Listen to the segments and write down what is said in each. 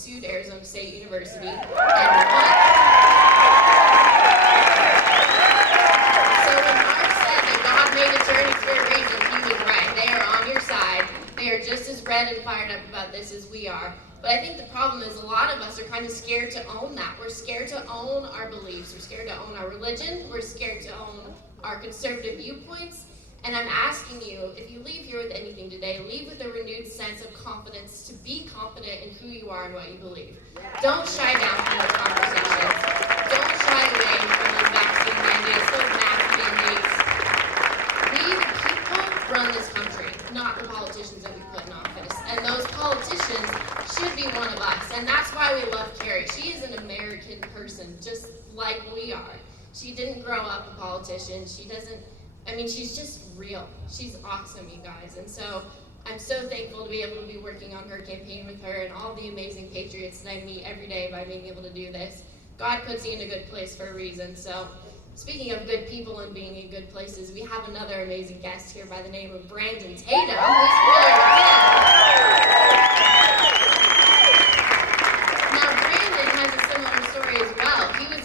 sued Arizona State University and won. So when Mark said that God made attorneys for a reason, he was right. They are on your side. They are just as red and fired up about this as we are. But I think the problem is a lot of us are kind of scared to own that. We're scared to own our beliefs. We're scared to own our religion. We're scared to own our conservative viewpoints. And I'm asking you, if you leave here with anything today, leave with a renewed sense of confidence to be confident in who you are and what you believe. Don't shy down from those conversations. Don't shy away from those vaccine mandates, those mask mandates. We, the people, run this country, not the politicians that we put in office. And those politicians should be one of us. And that's why we love Kari. She is an American person, just like we are. She didn't grow up a politician. She's just real. She's awesome, you guys. And so I'm so thankful to be able to be working on her campaign with her and all the amazing patriots that I meet every day by being able to do this. God puts you in a good place for a reason. So speaking of good people and being in good places, we have another amazing guest here by the name of Brandon Tatum. Who's familiar with him? Now, Brandon has a similar story as well. He was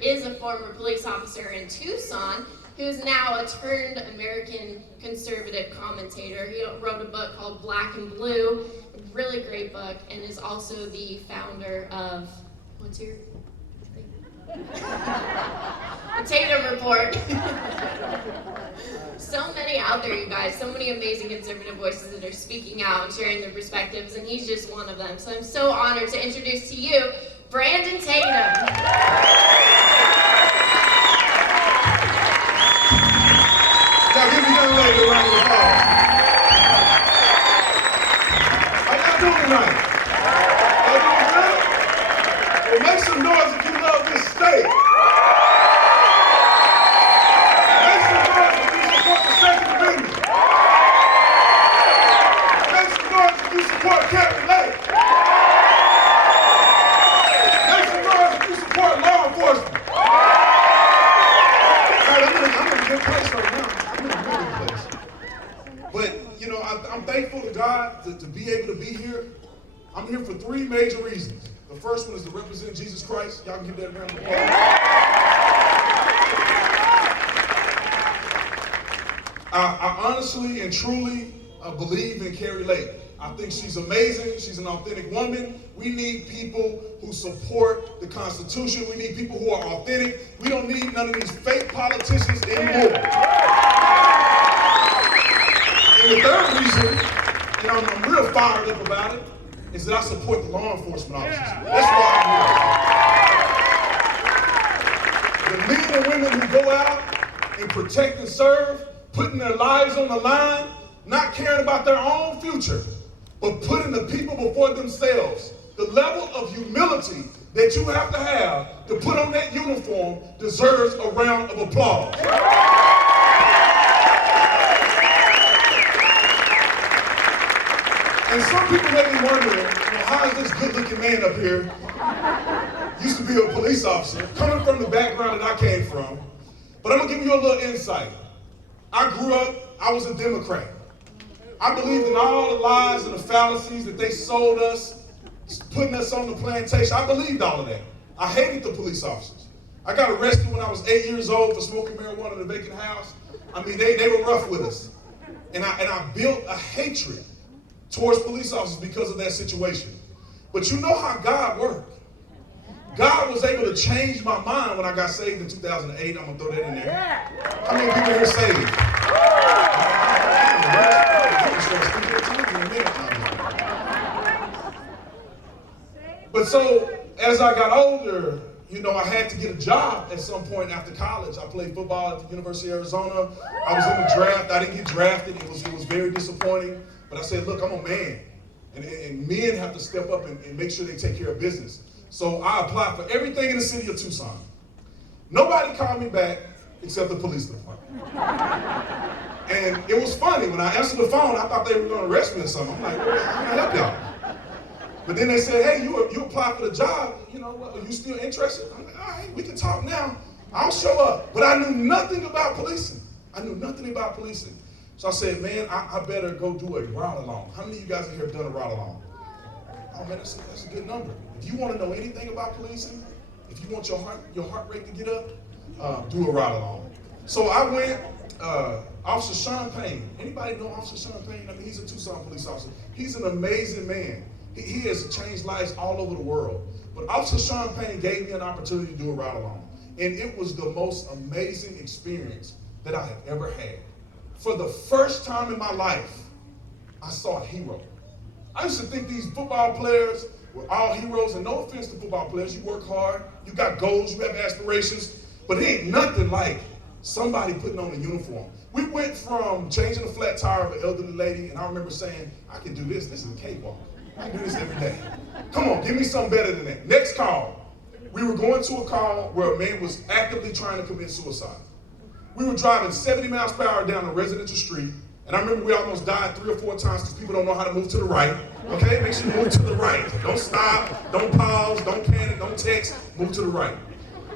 is a former police officer in Tucson, who is now a turned American conservative commentator. He wrote a book called Black and Blue, a really great book, and is also the founder of, what's your thing? The Tatum Report. So many out there, you guys, so many amazing conservative voices that are speaking out and sharing their perspectives, and he's just one of them. So I'm so honored to introduce to you Brandon Tatum. Now give the young lady a round of applause. How y'all doing tonight? Y'all doing good? Well, make some noise if you love this state. Make some noise if you support the Second Amendment. Make some noise if you support Kari Lake. Make some noise if you support law enforcement. Right, I'm in a good place right now. But, I'm thankful to God to be able to be here. I'm here for three major reasons. The first one is to represent Jesus Christ. Y'all can give that a round of applause. I honestly and truly believe in Kari Lake. I think she's amazing. She's an authentic woman. We need people who support the Constitution. We need people who are authentic. We don't need none of these fake politicians anymore. And the third reason, I'm real fired up about it, is that I support the law enforcement officers. That's why I'm here. The men and women who go out and protect and serve, putting their lives on the line, not caring about their own future, but putting the people before themselves. The level of humility that you have to put on that uniform deserves a round of applause. And some people may be wondering, how is this good-looking man up here, used to be a police officer, coming from the background that I came from, but I'm gonna give you a little insight. I grew up, I was a Democrat. I believed in all the lies and the fallacies that they sold us, putting us on the plantation. I believed all of that. I hated the police officers. I got arrested when I was 8 years old for smoking marijuana in a vacant house. They were rough with us. And I built a hatred towards police officers because of that situation. But you know how God worked. God was able to change my mind when I got saved in 2008. I'm gonna throw that in there. How many people here saved? But so, as I got older, I had to get a job at some point after college. I played football at the University of Arizona. I was in the draft. I didn't get drafted. It was very disappointing. But I said, look, I'm a man. And men have to step up and make sure they take care of business. So I applied for everything in the city of Tucson. Nobody called me back except the police department. And it was funny. When I answered the phone, I thought they were going to arrest me or something. I'm like, well, how can I help y'all? But then they said, hey, you applied for the job. Are you still interested? I'm like, all right, we can talk now. I'll show up. But I knew nothing about policing. So I said, man, I better go do a ride along. How many of you guys in here have done a ride along? Oh man, that's a good number. If you want to know anything about policing, if you want your heart rate to get up, do a ride along. So I went, Officer Sean Payne. Anybody know Officer Sean Payne? I mean, he's a Tucson police officer. He's an amazing man. He has changed lives all over the world. But Officer Sean Payne gave me an opportunity to do a ride along. And it was the most amazing experience that I have ever had. For the first time in my life, I saw a hero. I used to think these football players were all heroes, and no offense to football players, you work hard, you got goals, you have aspirations, but it ain't nothing like somebody putting on a uniform. We went from changing a flat tire of an elderly lady, and I remember saying, I can do this is a cakewalk. I can do this every day. Come on, give me something better than that. Next call. We were going to a call where a man was actively trying to commit suicide. We were driving 70 miles per hour down a residential street, and I remember we almost died 3 or 4 times because people don't know how to move to the right. Okay, make sure you move to the right. Don't stop, don't pause, don't panic, don't text, move to the right.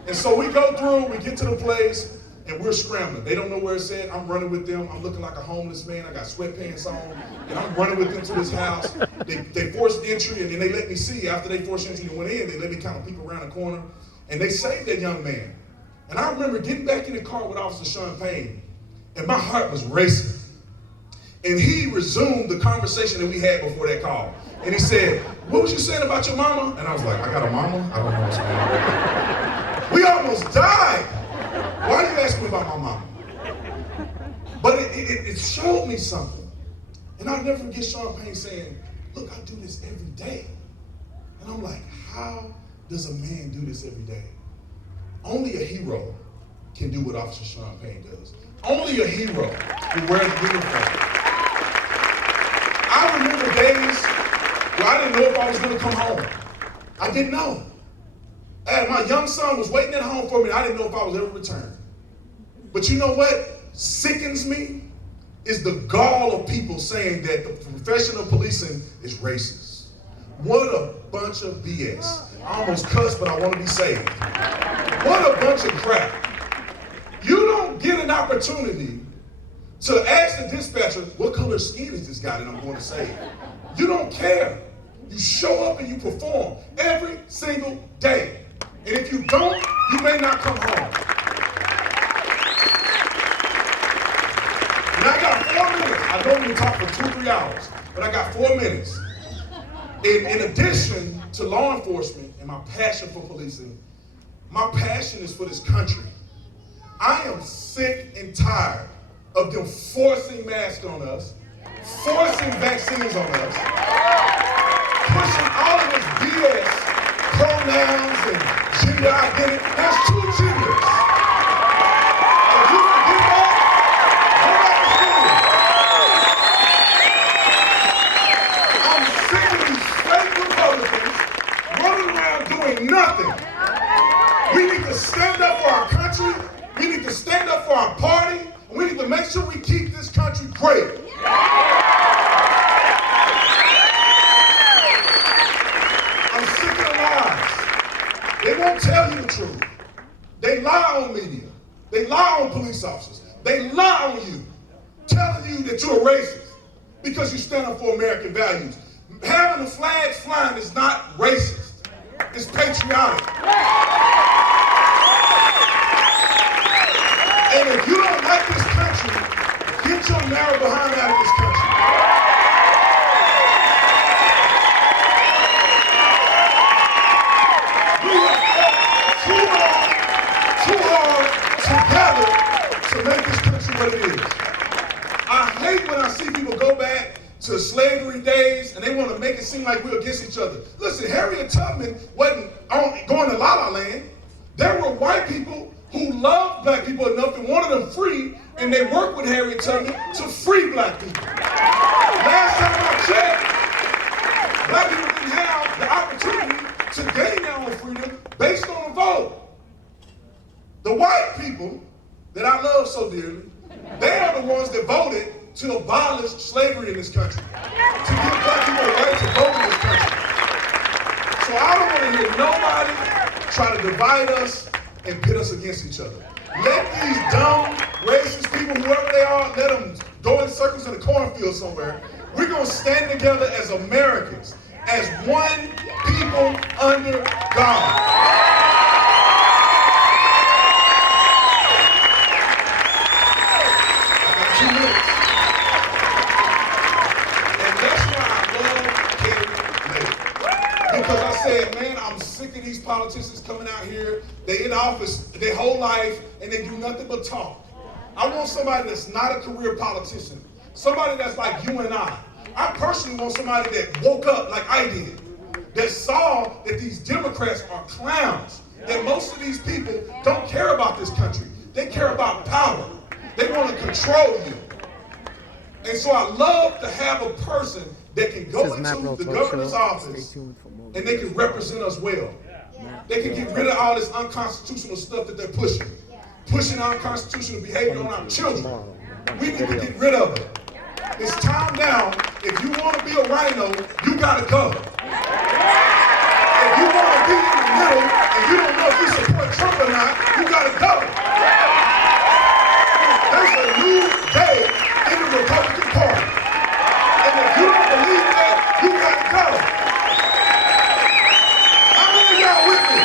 And so we go through, we get to the place, and we're scrambling. They don't know where it's at. I'm running with them. I'm looking like a homeless man. I got sweatpants on, and I'm running with them to this house. They forced entry, and then they let me see. After they forced entry and went in, they let me kind of peek around the corner, and they saved that young man. And I remember getting back in the car with Officer Sean Payne, and my heart was racing. And he resumed the conversation that we had before that call. And he said, what was you saying about your mama? And I was like, I got a mama? I don't know what's going on. We almost died. Why are you asking me about my mama? But it showed me something. And I'll never forget Sean Payne saying, look, I do this every day. And I'm like, how does a man do this every day? Only a hero can do what Officer Sean Payne does. Only a hero who wears the uniform. I remember days where I didn't know if I was going to come home. I didn't know. And my young son was waiting at home for me. I didn't know if I was ever return. But you know what sickens me is the gall of people saying that the profession of policing is racist. What a bunch of BS. I almost cussed, but I want to be saved. What a bunch of crap. You don't get an opportunity to ask the dispatcher, what color skin is this guy that I'm going to save? You don't care. You show up and you perform every single day. And if you don't, you may not come home. And I got 4 minutes. I normally talk for 2-3 hours, but I got 4 minutes. In addition to law enforcement and my passion for policing, my passion is for this country. I am sick and tired of them forcing masks on us, forcing vaccines on us, pushing all of this BS, pronouns and gender identity. There's 2 genders. If you forget that, go back to school. I'm sick of these fake Republicans running around doing nothing. We need to stand up for our country. We need to stand up for our party. We need to make sure we keep this country great. I'm sick of the lies. They won't tell you the truth. They lie on media. They lie on police officers. They lie on you, telling you that you're a racist because you stand up for American values. Having the flags flying is not racist. It's patriotic. And if you don't like this country, get your narrow behind out of this country. We have fought too hard together to make this country what it is. I hate when I see people go back to slavery days and they want to make it seem like we're against each other. Listen, Harriet Tubman wasn't going to La La Land. There were white people who loved black people enough and wanted them free, and they worked with Harriet Tubman to free black people. Last time I checked, black people didn't have the opportunity to gain their own freedom based on a vote. The white people that I love so dearly, they are the ones that voted to abolish slavery in this country, to give black people a right to vote in this country. So I don't want to hear nobody try to divide us and pit us against each other. Let these dumb, racist people, whoever they are, let them go in circles in a cornfield somewhere. We're going to stand together as Americans. as one people under God. I got 2 minutes. And that's why I love Kari Lake. Because I said, man, I'm sick of these politicians coming out here. They in office their whole life and they do nothing but talk. I want somebody that's not a career politician. Somebody that's like you and I. I personally want somebody that woke up like I did. That saw that these Democrats are clowns. That most of these people don't care about this country. They care about power. They want to control you. And so I love to have a person that can go into the governor's office and they can represent us well. They can get rid of all this unconstitutional stuff that they're pushing. Pushing unconstitutional behavior on our children. We need to get rid of it. It's time now. If you want to be a rhino, you gotta go. If you want to be in the middle and you don't know if you support Trump or not, you gotta go. There's a new day in the Republican Party. And if you don't believe that, you gotta go. How many of y'all with me?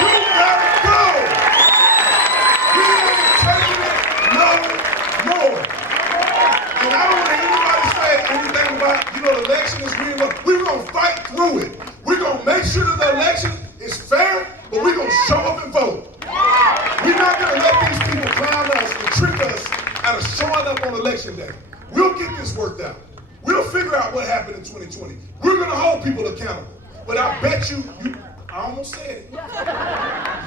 You gotta go. We ain't taking it no more. And I don't want anybody to say anything about, the election is real. We're going to fight through it. We're going to make sure that the election is fair, but we're going to show up and vote. We're not going to let these people clown us and trick us out of showing up on election day. We'll get this worked out. We'll figure out what happened in 2020. We're going to hold people accountable. But I bet you, I almost said it.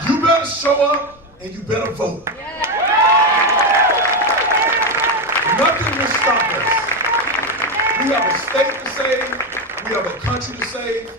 You better show up and you better vote. Nothing will stop us. We have a state to save. We have a country to save.